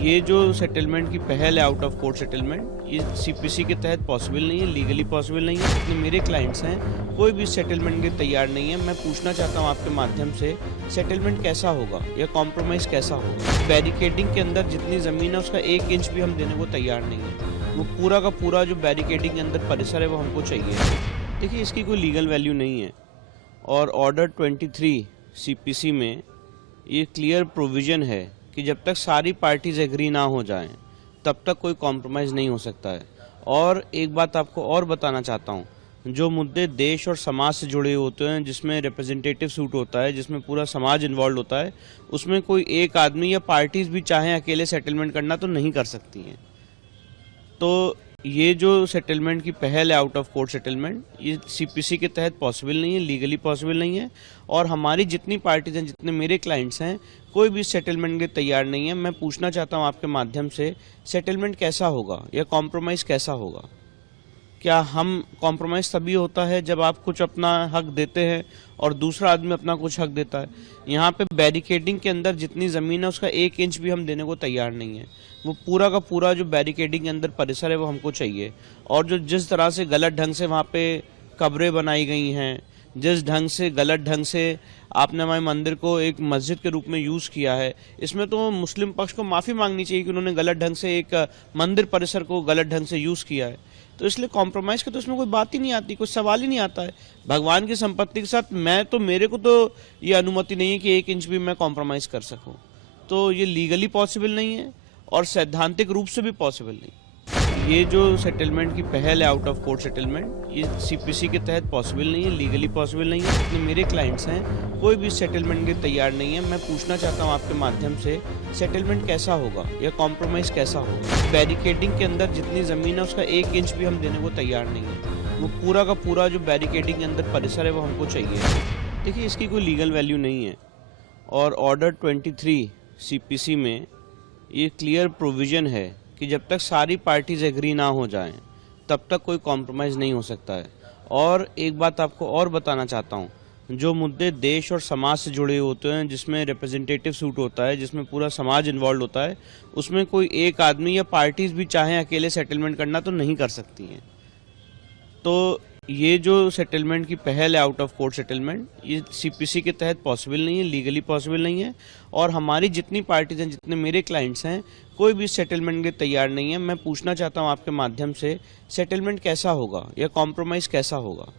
ये जो सेटलमेंट की पहल है आउट ऑफ कोर्ट सेटलमेंट, ये सीपीसी के तहत पॉसिबल नहीं है, लीगली पॉसिबल नहीं है। जितने मेरे क्लाइंट्स हैं कोई भी सेटलमेंट के तैयार नहीं है। मैं पूछना चाहता हूँ आपके माध्यम से, सेटलमेंट कैसा होगा या कॉम्प्रोमाइज़ कैसा होगा। बैरिकेडिंग के अंदर जितनी ज़मीन है उसका 1 इंच भी हम देने को तैयार नहीं है। वो पूरा का पूरा जो बैरिकेडिंग के अंदर परिसर है वो हमको चाहिए। देखिए, इसकी कोई लीगल वैल्यू नहीं है और ऑर्डर 23 सीपीसी में ये क्लियर प्रोविज़न है कि जब तक सारी पार्टीज एग्री ना हो जाएं तब तक कोई कॉम्प्रोमाइज़ नहीं हो सकता है। और एक बात आपको और बताना चाहता हूँ, जो मुद्दे देश और समाज से जुड़े होते हैं, जिसमें रिप्रेजेंटेटिव सूट होता है, जिसमें पूरा समाज इन्वॉल्व होता है, उसमें कोई एक आदमी या पार्टीज भी चाहें अकेले सेटलमेंट करना तो नहीं कर सकती हैं। तो ये जो सेटलमेंट की पहल है आउट ऑफ कोर्ट सेटलमेंट, ये सीपीसी के तहत पॉसिबल नहीं है, लीगली पॉसिबल नहीं है। और हमारी जितनी पार्टीज हैं, जितने मेरे क्लाइंट्स हैं, कोई भी सेटलमेंट के तैयार नहीं है। मैं पूछना चाहता हूँ आपके माध्यम से, सेटलमेंट कैसा होगा या कॉम्प्रोमाइज़ कैसा होगा। क्या हम कॉम्प्रोमाइज़ तभी होता है जब आप कुछ अपना हक देते हैं और दूसरा आदमी अपना कुछ हक देता है। यहाँ पे बैरिकेडिंग के अंदर जितनी ज़मीन है उसका 1 इंच भी हम देने को तैयार नहीं है। वो पूरा का पूरा जो बैरिकेडिंग के अंदर परिसर है वो हमको चाहिए। और जो जिस तरह से गलत ढंग से वहाँ पे कब्रें बनाई गई हैं, जिस ढंग से गलत ढंग से आपने हमारे मंदिर को एक मस्जिद के रूप में यूज़ किया है, इसमें तो मुस्लिम पक्ष को माफ़ी मांगनी चाहिए कि उन्होंने गलत ढंग से एक मंदिर परिसर को गलत ढंग से यूज़ किया है। तो इसलिए कॉम्प्रोमाइज़ का तो इसमें कोई बात ही नहीं आती, कोई सवाल ही नहीं आता है। भगवान की संपत्ति के साथ मेरे को तो ये अनुमति नहीं है कि 1 इंच भी मैं कॉम्प्रोमाइज़ कर सकूं। तो ये लीगली पॉसिबल नहीं है और सैद्धांतिक रूप से भी पॉसिबल नहीं। ये जो सेटलमेंट की पहल है आउट ऑफ कोर्ट सेटलमेंट, ये सीपीसी के तहत पॉसिबल नहीं है, लीगली पॉसिबल नहीं है। जितने मेरे क्लाइंट्स हैं कोई भी सेटलमेंट के तैयार नहीं है। मैं पूछना चाहता हूँ आपके माध्यम से, सेटलमेंट कैसा होगा या कॉम्प्रोमाइज़ कैसा होगा। बैरिकेडिंग के अंदर जितनी ज़मीन है उसका 1 इंच भी हम देने को तैयार नहीं है। वो पूरा का पूरा जो बैरिकेडिंग के अंदर परिसर है वो हमको चाहिए। देखिए, इसकी कोई लीगल वैल्यू नहीं है और ऑर्डर 23 सीपीसी में ये क्लियर प्रोविज़न है कि जब तक सारी पार्टीज एग्री ना हो जाएं तब तक कोई कॉम्प्रोमाइज़ नहीं हो सकता है। और एक बात आपको और बताना चाहता हूँ, जो मुद्दे देश और समाज से जुड़े होते हैं, जिसमें रिप्रेजेंटेटिव सूट होता है, जिसमें पूरा समाज इन्वॉल्व होता है, उसमें कोई एक आदमी या पार्टीज भी चाहें अकेले सेटलमेंट करना तो नहीं कर सकती हैं। तो ये जो सेटलमेंट की पहल है आउट ऑफ कोर्ट सेटलमेंट, ये सीपीसी के तहत पॉसिबल नहीं है, लीगली पॉसिबल नहीं है। और हमारी जितनी पार्टीज हैं, जितने मेरे क्लाइंट्स हैं, कोई भी सेटलमेंट के तैयार नहीं है। मैं पूछना चाहता हूँ आपके माध्यम से, सेटलमेंट कैसा होगा या कॉम्प्रोमाइज़ कैसा होगा।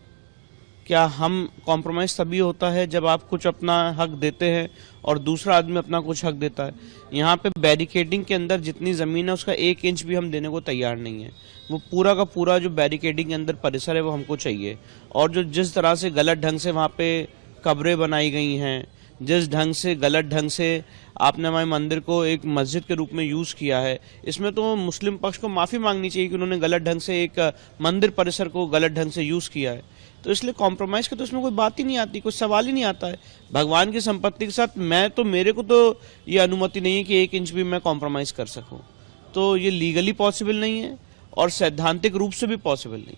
क्या हम कॉम्प्रोमाइज़ तभी होता है जब आप कुछ अपना हक देते हैं और दूसरा आदमी अपना कुछ हक देता है। यहाँ पे बैरिकेडिंग के अंदर जितनी ज़मीन है उसका 1 इंच भी हम देने को तैयार नहीं है। वो पूरा का पूरा जो बैरिकेडिंग के अंदर परिसर है वो हमको चाहिए। और जो जिस तरह से गलत ढंग से वहाँ पे कब्रें बनाई गई हैं, जिस ढंग से गलत ढंग से आपने हमारे मंदिर को एक मस्जिद के रूप में यूज़ किया है, इसमें तो मुस्लिम पक्ष को माफ़ी मांगनी चाहिए कि उन्होंने गलत ढंग से एक मंदिर परिसर को गलत ढंग से यूज़ किया है। तो इसलिए कॉम्प्रोमाइज़ का तो इसमें कोई बात ही नहीं आती, कोई सवाल ही नहीं आता है। भगवान की संपत्ति के साथ मेरे को तो ये अनुमति नहीं है कि 1 इंच भी मैं कॉम्प्रोमाइज़ कर सकूं। तो ये लीगली पॉसिबल नहीं है और सैद्धांतिक रूप से भी पॉसिबल नहीं।